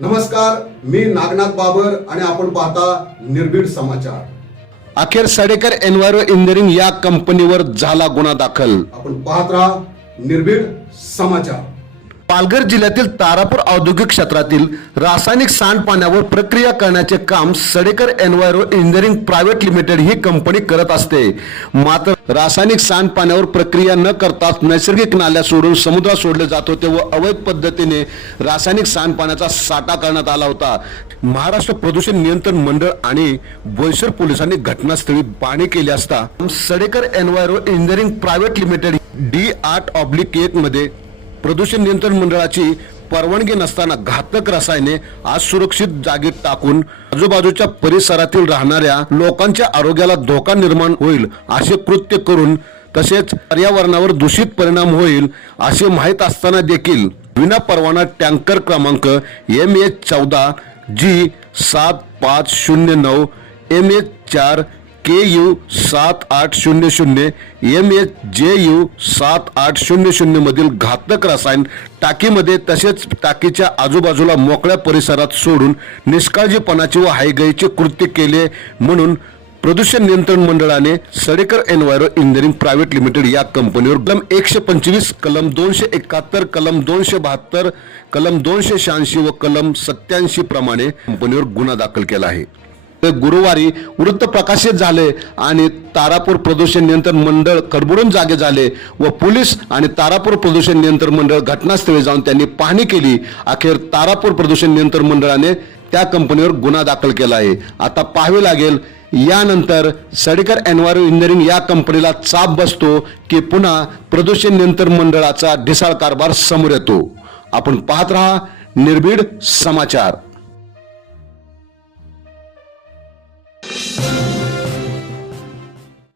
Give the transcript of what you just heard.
नमस्कार मी नागनाथ बाबर आणि आपण पाहता निर्भीड समाचार अखेर सडेकर एनवायरो इंजिनिअरिंग या कंपनीवर झाला गुन्हा दाखल आपण पाहत राहा निर्भीड समाचार पालघर जिल्ह्यातील तारापूर औद्योगिक क्षेत्रातील रासायनिक सांडपाण्यावर प्रक्रिया करण्याचे काम Sadekar enviro engineering private limited ही कंपनी करत असते मात्र रासायनिक सांडपाण्यावर प्रक्रिया न करता नैसर्गिक नाल्या सोडून समुद्रात सोडले जात होते व अवैध पद्धतीने रासायनिक सांडपाण्याचा साठा करण्यात आला होता महाराष्ट्र प्रदूषण नियंत्रण मंडळ आणि बोईसर पोलिसांनी घटनास्थळी पाणी केले असता Sadekar enviro engineering private limited D आठ ऑब्लिक एक मध्ये प्रदूषण नियंत्रण मंडळाची परवानगी नसताना घातक रसायने आज सुरक्षित जागेत टाकून आजूबाजूच्या परिसरातील राहणाऱ्या लोकांच्या आरोग्याला धोका निर्माण होईल असे कृत्य करून तसेच पर्यावरणावर दूषित परिणाम होईल असे माहीत असताना देखील विना परवाना टँकर क्रमांक एम एच चौदा जी सात पाच शून्य नऊ एम एच चार के यू सात आठ शून्य शून्य एम एच जे यू सात आठ शून्य शून्यमधील घातक रसायन टाकीमध्ये तसेच टाकीच्या आजूबाजूला मोकळ्या परिसरात सोडून निष्काळजीपणाची व हायगाईचे कृत्य केले म्हणून प्रदूषण नियंत्रण मंडळाने Sadekar enviro engineering private limited या कंपनीवर कलम एकशे पंचवीस कलम दोनशे एकाहत्तर कलम दोनशे बहात्तर कलम दोनशे शहाऐंशी व कलम सत्याऐंशी प्रमाणे कंपनीवर गुन्हा दाखल केला आहे ते गुरुवारी वृत्त प्रकाशित झाले आणि तारापूर प्रदूषण नियंत्रण मंडळ कडबुडून जागे झाले व पोलीस आणि तारापूर प्रदूषण नियंत्रण मंडळ घटनास्थळी जाऊन त्यांनी पाहणी केली अखेर तारापूर प्रदूषण नियंत्रण मंडळाने त्या कंपनीवर गुन्हा दाखल केला आहे आता पाहावे लागेल यानंतर सडेकर एनवायरो इंजिनिअरिंग या कंपनीला चाप बसतो की पुन्हा प्रदूषण नियंत्रण मंडळाचा ढिसाळ कारभार समोर येतो आपण पाहत राहा निर्भीड समाचार